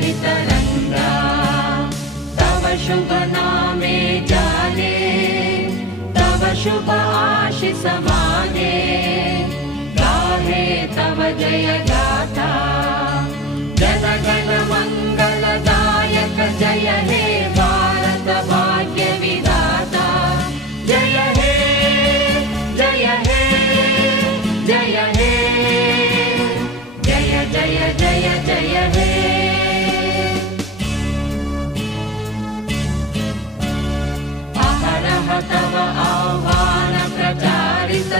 भितरङ्गा तव शुभ नामे जाने तव शुभ आशीष माने गाहे तव जय गाथा जन गण मंगलदायक जय हे भारत भाग्य विधाता जय हे जय हे जय हे जय जय जय जय हे अहरह तव आह्वान प्रचारित